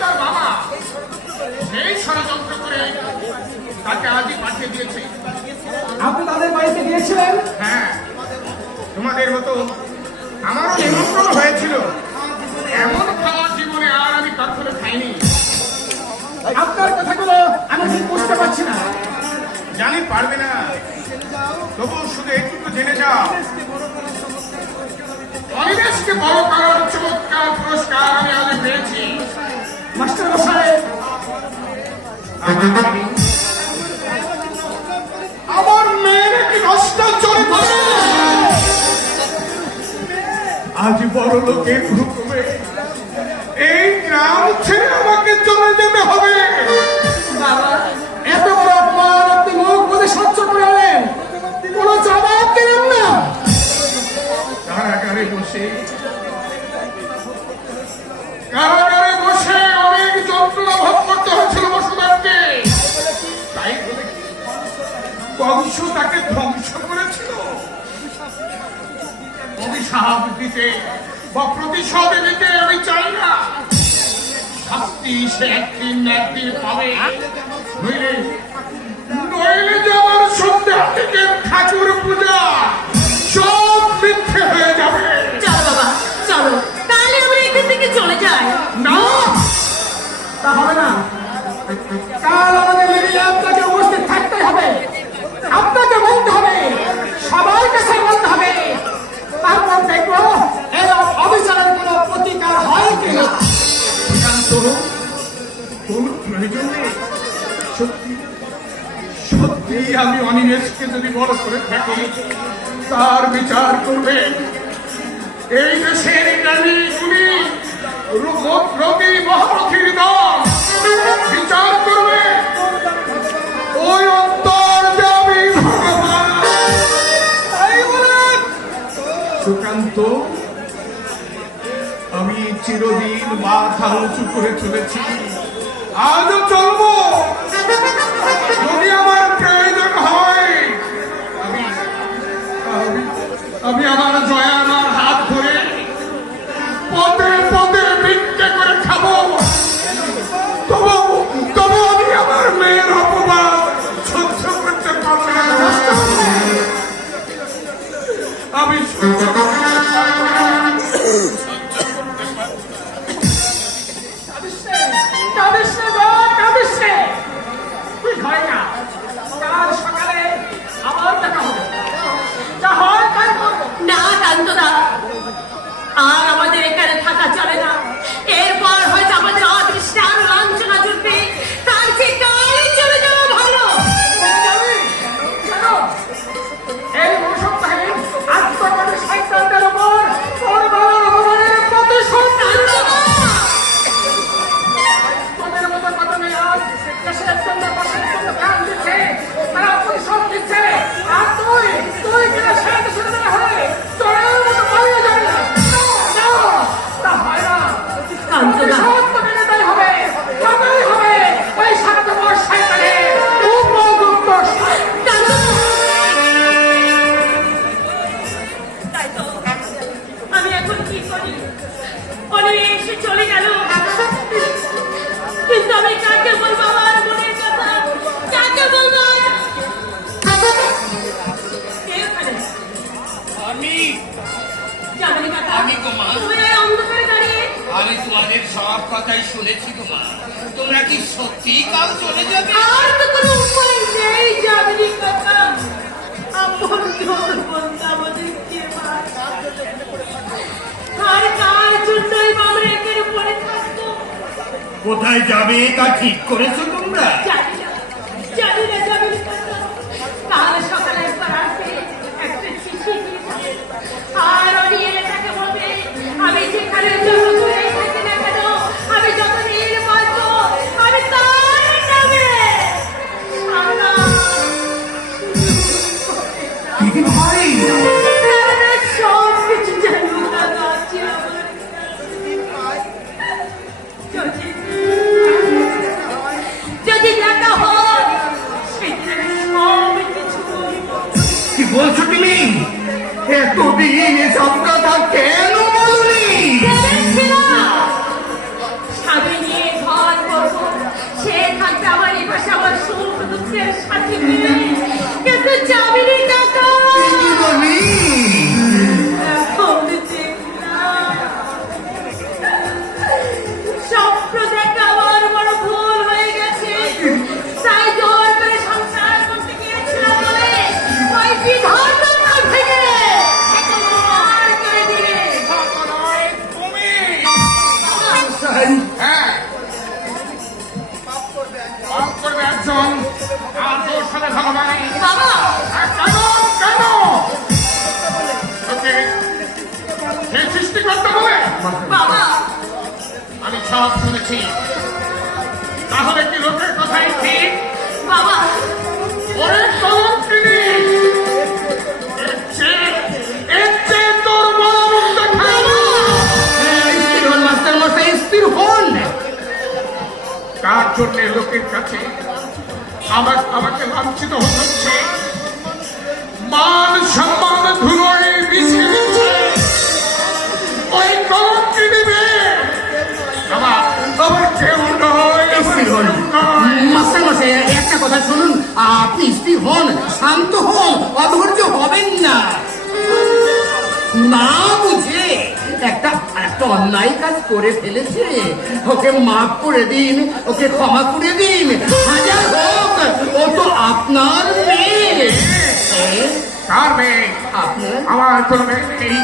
তার বাবা সেই ষড়যন্ত্র করে তাকে আজই পাঠিয়ে দিয়েছে হ্যাঁ। তোমাদের মতো আমারও নিমন্ত্রণ হয়েছিল। এমন খাওয়ার জীবনে আর আমি কখনো খাইনি। আপনার কথাগুলো আমি ঠিক বুঝতে পারছি না। জানি পারবে না। তবু শুধু একটু জেনে যাও। অনিমেষকে বড় করার চমৎকার পুরস্কার আমি আজ পেয়েছি। মাস্টার মশাই। আমার মেয়ের একটি নষ্ট চরিত্র আজ বড় লোকের হুকুমে এই গ্রাম ছেড়ে আমাকে চলে যেতে হবে। বাবা ধ্বংস করেছিল অভিশাপ দিতে বা প্রতিশোধ দিতে আমি চাই না। শাস্তি সে একদিন একদিন পাবে। নইলে নইলে যে আমার সন্ধ্যা থেকে ঠাকুর পূজা সব মিথ্যে হয়ে যাবে। চলো বাবা চলো। তাহলে আমরা এখান থেকে চলে যাই। না তা হবে না। কাল আমাদের আমি অনিমেষকে যদি বড় করে থাকি, তার বিচার করবে। এই দেশের মহারথীর বিচার করবে। ওই অন্তর সুকান্ত, আমি চিরদিন মাথা উঁচু করে চলেছি। আজও চলবো। আর আমাদের এখানে থাকা চলে না। কাল চলে যাবে। আর তো কোনো উপায় নেই যামিনী কাকা আপন জোর বন্ধু আমাদের কে? আর কার জন্যই আমরা এখানে পড়ে থাকব? কোথায় যাবে তা ঠিক করেছ তোমরা? জানি না জানি না যামিনী কাল সকালে একবার আসবে একটা চিঠি আর উনি এলে তাকে বলবে আমি যেখানে জন্ম লাগছে আমার এই পাশে আমার শোল হচ্ছে সাথে মিলে কিন্তু চাবি টাকা আমি সব শুনেছি। তাহলে কি লোকের কথাই ঠিক? বাবা ওরে কলঙ্কিনী জন্য লোকের কাছে আমার আমাকে লাঞ্ছিত হতে হচ্ছে? মান সম্মান ধুলোয় আপনি হন শান্ত হন অধৈর্য হবেন না। না বুঝে একটা একটা অন্যায় কাজ করে ফেলেছে। ওকে মাফ করে দিন ওকে ক্ষমা করে দিন। হাজার হোক ও তো আপনার মেয়ে। কার মেয়ে আমার কোনো মেয়ে নেই।